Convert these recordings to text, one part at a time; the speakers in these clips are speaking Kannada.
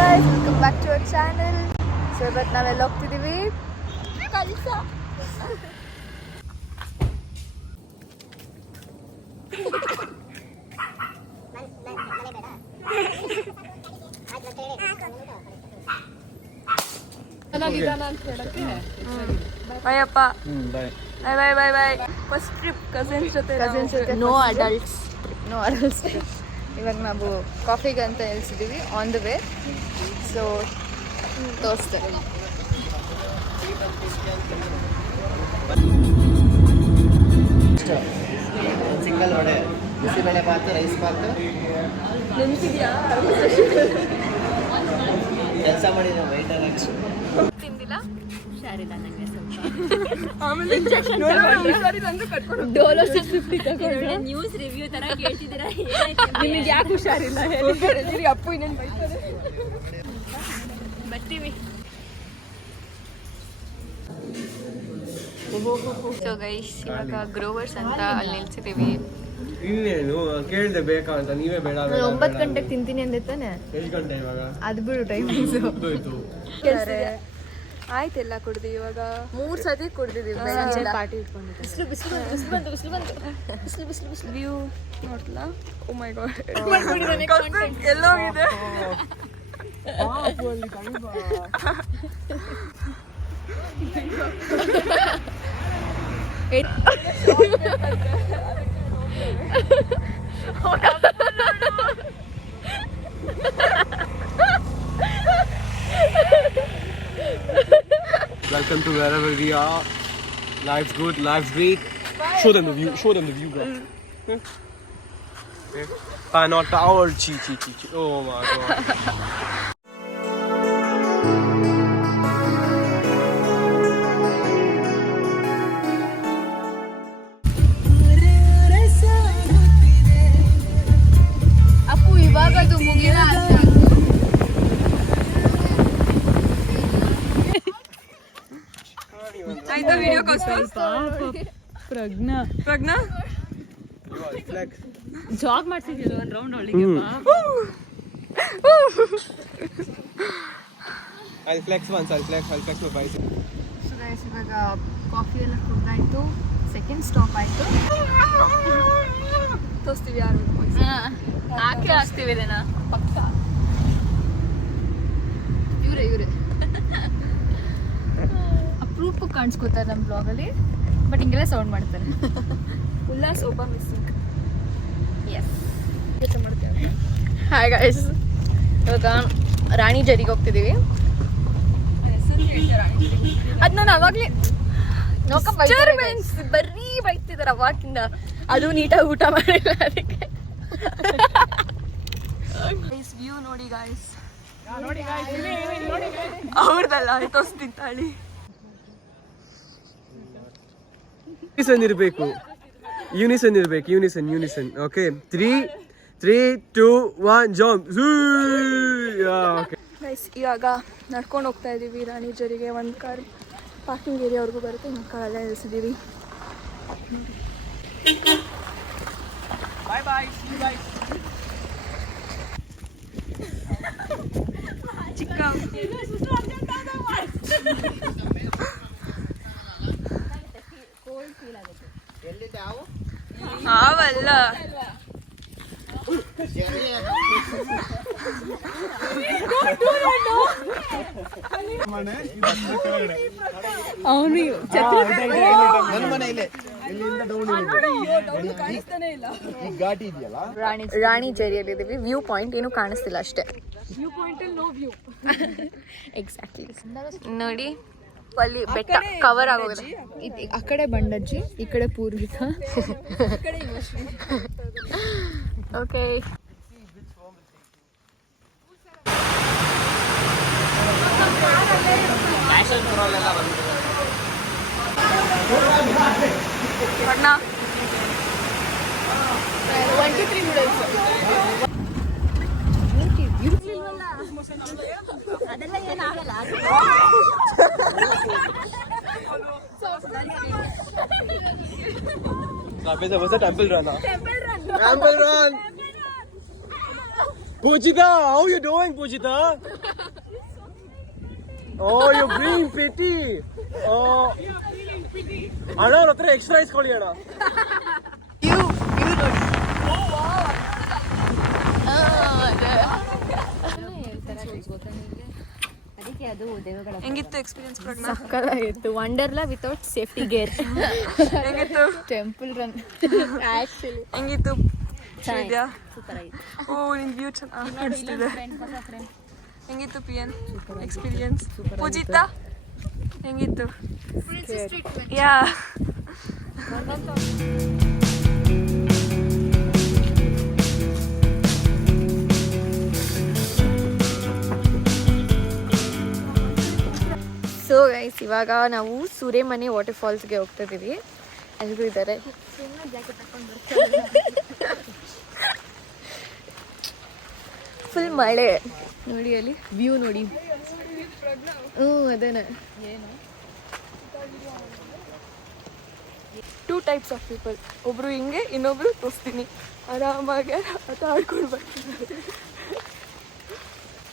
guys, welcome back to our channel. So ಇವತ್ತು ನಾವೆಲ್ಲ ಹೋಗ್ತಿದ್ದೀವಿ ಕಲಿಸಾ. ಬಾಯ್ ಅಪ್ಪ. Bye bye bye bye. First trip cousins ಜೊತೆ. ನೋ ಅಡಲ್ಟ್ಸ್ ಇವಾಗ ನಾವು ಕಾಫಿಗೆ ಅಂತ ನಿಲ್ಸಿದ್ದೀವಿ ಆನ್ ದ ವೇ. ಸೊ ತೋರಿಸ್ತೇವೆ. Single vada, bisibele bath, rice bath. ನೆನ್ಸಿದ್ಯಾ? ಕೆಲಸ ಮಾಡಿ ನಾವು ವೈಟರ್ ತಿಂದಿಲ್ಲ. ಹುಷಾರಿಲ್ಲ ನನಗೆ ಸ್ವಲ್ಪ. ಆಮೇಲೆ ಡೋಲೋ 650 ತಗೊಂಡು ನ್ಯೂಸ್ ರಿವ್ಯೂ ತರ ಕೇಳ್ತಿದ್ದೀರಾ? ನಿಮಗೆ ಯಾಕೆ ಹುಷಾರಿಲ್ಲ ಹೇಳಿ. ಅಪ್ಪು ಇನ್ನೇನು ಬೈತಾರೆ. ಬರ್ತೀವಿ. ಸೊ ಗೈಸ್, ಇವಾಗ ಗ್ರೋವರ್ಸ್ ಅಂತ ಅಲ್ಲಿ ನಿಲ್ಸಿದ್ದೀವಿ. ಇನ್ನೇನು ಕೇಳಿದೆ ಬೇಕಾ ಅಂತ, ನೀವೇ ಬೇಡ. 9 ಗಂಟೆಗೆ ತಿಂತೀನಿ ಅಂದೆ ತಾನೆ? ಎಷ್ಟು ಗಂಟೆ ಇವಾಗ? ಅದು ಬಿಡು ಟೈಮಿಂಗ್ಸ್. ಆಯ್ತು, ಎಲ್ಲ ಕುಡ್ದು ಇವಾಗ 3 ಸತಿ ಕುಡ್ದಿದ್ದೀವಿ. ಪಾರ್ಟಿ ಇಟ್ಕೊಂಡಿದ್ದೆ. ವ್ಯೂ ನೋಡ್ಲಾ? ಓ ಮೈ ಗಾಡ್, ಎಲ್ಲೋಗಿದೆ? Welcome to wherever we are. Life's good, life's great. Show them the view, guys. Not our chi. Oh my god. Appu ಇವಾಗ ಅದು ಮುಗಿಲ ಆಯ್ತಾ? ವಿಡಿಯೋ ಪ್ರಜ್ಞಾ ಜಾಗ್ ಮಾಡ್ತಿದ್ದೀರ ಒಂದು ರೌಂಡ್ ಒಳಗೆ. I'll flex my bicycle. So guys, ಇವಾಗ ಕಾಫಿ ಎಲ್ಲ ಕುಡ್ದಾಯ್ತು. ಸೆಕೆಂಡ್ ಸ್ಟಾಪ್ ಆಯ್ತು. ತೋರಿಸ್ತೀವಿ ಯಾರು ಹಾಕಿ ಹಾಕ್ತೀವಿ ಇದನ್ನ ಪಕ್ಕ. ಇವರೇ ಅಪ್ರೂಪ್ ಕಾಣಿಸ್ಕೋತಾರೆ ನಮ್ಮ ಬ್ಲಾಗಲ್ಲಿ. ಬಟ್ ಹಿಂಗೆಲ್ಲ ಸೌಂಡ್ ಮಾಡ್ತಾರೆ. ಉಲ್ಲಾಸ್ ಒಬ್ಬ ಮಿಸ್ಸಿಂಗ್. ಎಸ್, ಕೆಲಸ ಮಾಡ್ತೇವೆ. ಹಾಯ್ ಗೈಸ್, ಇವಾಗ ರಾಣಿ ಜರಿಗೆ ಹೋಗ್ತಿದ್ದೀವಿ. ಅದು ನಾನು ಅವಾಗಲೇ ಬರೀ ಬೈತಿದ್ದಾರೆ ಅವಾಗಿಂದ. ಅದು ನೀಟಾಗಿ ಊಟ ಮಾಡಿಲ್ಲ ಅದಕ್ಕೆ. ವ್ಯೂ ನೋಡಿ ಗಾಯ್ಸ್, ಅವ್ರದಲ್ಲ ತೋರಿಸ್ತೀನಿ ತಾಳಿ. ಯೂನಿಸನ್ ಇರಬೇಕು. Okay, 3, 2, 1 jump. ಗೈಸ್, ಇವಾಗ ನಡ್ಕೊಂಡು ಹೋಗ್ತಾ ಇದ್ದೀವಿ ರಾಣಿ ಜರಿಗೆ. ಒಂದು ಕಾರ್ ಪಾರ್ಕಿಂಗ್ ಏರಿಯಾವರೆಗೂ ಬರುತ್ತೆ, ಇನ್ನೊಂದು ಕಾರೆಲ್ಲ ನಿಲ್ಲಿಸಿದ್ದೀವಿ. ಚಿಕ್ಕ ಹಾವಲ್ಲ, ಅವನು ರಾಣಿ ಜರಿಯಲ್ಲಿ ಇದೀವಿ. ವ್ಯೂ ಪಾಯಿಂಟ್ ಏನು ಕಾಣಿಸ್ತಿಲ್ಲ ಅಷ್ಟೇ. ಎಕ್ಸಾಕ್ಟ್ಲಿ ನೋಡಿ, ಅಲ್ಲಿ ಬೆಟ್ಟ ಕವರ್ ಆಗೋಗಿದೆ. ಆ ಕಡೆ ಬಂಡಜ್ಜಿ, ಈ ಕಡೆ ಪೂರ್ವಿಕ. ಓಕೆ, ಬಣ್ಣ 23 ನೂಡಲ್ಸ್. ಅದೆಲ್ಲ ಏನಾಗಲ್ಲ. Temple run. Pujita, how you doing, Pujita? Oh, you're being pity. Oh, ಅಣ್ಣ ಅವ್ರ ಹತ್ರ ಎಕ್ಸ್ಟ್ರಾ ಇಸ್ಕೊಳ್ಳಿ ಅಣ್ಣ. ಹೆಂಗಿತ್ತು ಎಕ್ಸ್ಪೀರಿಯನ್ಸ್ ಪ್ರಜ್ಞಾ? ಸಕ್ಕತ್ತಾಗಿತ್ತು. Wonderla without safety gear. ಹೆಂಗಿತ್ತು ಟೆಂಪಲ್ ರನ್. ಆಕ್ಚುಲಿ ಹೆಂಗಿತ್ತು? ಚೆನ್ನಾಗಿದ್ಯಾ? ಓ ನಿನ್ ವ್ಯೂ ಚೆನ್ನಾಗಿ ಕಾಣಿಸ್ತಿದೆ. ಹೆಂಗಿತ್ತು ಪಿಯನ್ ಎಕ್ಸ್ಪೀರಿಯನ್ಸ್? ಪೂಜಿತಾ ಹೆಂಗಿತ್ತು? ಯಾ ಸೊ ಗೈಸ್ ಇವಾಗ ನಾವು ಸೂರ್ಯಮನೆ ವಾಟರ್ ಫಾಲ್ಸ್ಗೆ ಹೋಗ್ತಾ ಇದೀವಿ. ಎಲ್ಲರೂ ಇದ್ದಾರೆ. ಫುಲ್ ಮಳೆ ನೋಡಿ, ಅಲ್ಲಿ ವ್ಯೂ ನೋಡಿ. ಅದೇನೆ. ಟೂ ಟೈಪ್ಸ್ ಆಫ್ ಪೀಪಲ್, ಒಬ್ರು ಹಿಂಗೆ, ಇನ್ನೊಬ್ರು ತೋರಿಸ್ತೀನಿ ಆರಾಮಾಗೆ ಆಟ ಆಡ್ಕೊಂಡು ಬರ್ತಿದ್ದಾರೆ.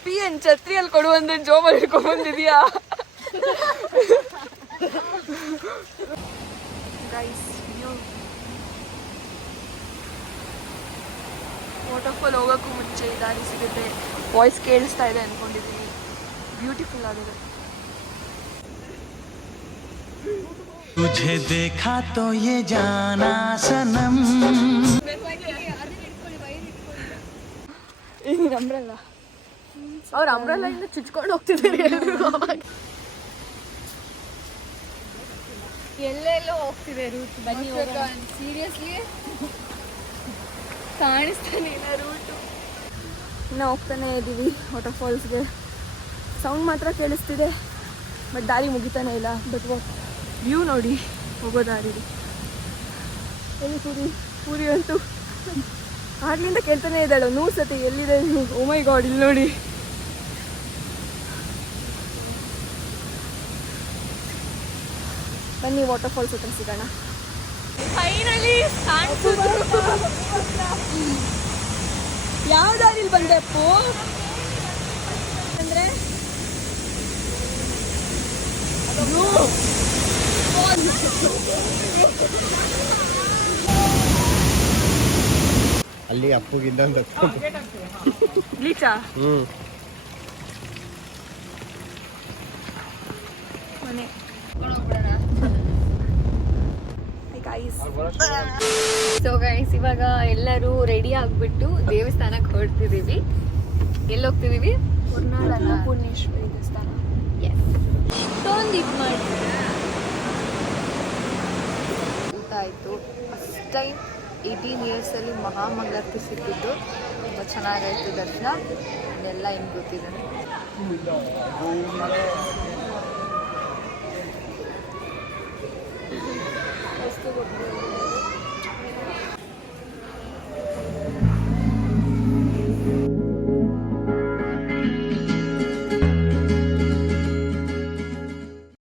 ಪಿ ಎನ್ ಛತ್ರಿಯಲ್ಲಿ ಕೊಡುವಂದ್ರೆ ಜೋಬಲ್ಲಿ ಹಿಡ್ಕೊಂಡು ಬಂದಿದ್ಯಾ? ಗೈಸ್ ವ್ಯೂ ವಾಟರ್ಫಾಲ್ ಹೋಗೋಕ್ಕೂ ಮುಂಚೆ ದಾರಿ ಸಿಗುತ್ತೆ. ವಾಯ್ಸ್ ಕೇಳಿಸ್ತಾ ಇದೆ ಅಂದ್ಕೊಂಡಿದ್ದೀನಿ. ಬ್ಯೂಟಿಫುಲ್ ಆಗಿದೆ. तुझे देखा तो ये जाना सनम. ನೀನು ಅಂಬ್ರಲ್ಲ, ಅವ್ರು ಅಂಬ್ರಲ್ಲ ಇಂದ ಚುಚ್ಕೊಂಡು ಹೋಗ್ತಿದ್ದಾರೆ ಎಲ್ಲೆಲ್ಲೋ ಹೋಗ್ತಿದೆ ರೂಟ್. ಬನ್ನಿ ಸೀರಿಯಸ್ಲಿ ಕಾಣಿಸ್ತಾನೆ ಇಲ್ಲ ರೂಟು. ಇನ್ನು ಹೋಗ್ತಾನೆ ಇದ್ದೀವಿ ವಾಟರ್ಫಾಲ್ಸ್ಗೆ. ಸೌಂಡ್ ಮಾತ್ರ ಕೇಳಿಸ್ತಿದೆ, ಬಟ್ ದಾರಿ ಮುಗಿತಾನೆ ಇಲ್ಲ. ಬಟ್ ವ್ಯೂ ನೋಡಿ ಹೋಗೋ ದಾರಿಲಿ. ಎಲ್ಲಿ ಪೂರಿ ಅಂತೂ ಆಗ್ಲಿಂದ ಕೇಳ್ತಾನೆ ಇದ್ದಾಳು 100 ಸತಿ ಎಲ್ಲಿದೆ. ಓ ಮೈ ಗಾಡ್, ಇಲ್ಲಿ ನೋಡಿ. ಬನ್ನಿ ವಾಟರ್ಫಾಲ್ಸ್ ಹತ್ರ ಸಿಗೋಣ. ಫೈನಲಿ ಯಾವ ದಾರಿಲಿ ಬಂದೆ ಅಪ್ಪು ಅಂದ್ರೆ ಅಲ್ಲಿ ಅಪ್ಪುಗಿಂದ ಬ್ಲೀಚಾ ಮನೆ. ಸೊ ಗೈಸ್ ಇವಾಗ ಎಲ್ಲರೂ ರೆಡಿ ಆಗ್ಬಿಟ್ಟು ದೇವಸ್ಥಾನಕ್ಕೆ ಹೊರಡ್ತಿದೀವಿ. ಎಲ್ಲಿ ಹೋಗ್ತಿದೀವಿ? ಹೊರನಾಡು ಅನ್ನಪೂರ್ಣೇಶ್ವರಿ ದೇವಸ್ಥಾನ. ಇಷ್ಟೊಂದು ಇದು ಮಾಡಿದ್ರೆ ಊಟ ಆಯಿತು. ಫಸ್ಟ್ ಟೈಮ್ 18 ಇಯರ್ಸಲ್ಲಿ ಮಹಾಮಂಗಳಾರತಿ ಸಿಕ್ಕಿದ್ದು. ತುಂಬ ಚೆನ್ನಾಗಾಯಿತು ದರ್ಶನ. ಇದೆಲ್ಲ ಹೆಂಗೆ ಗೊತ್ತಿದೆ.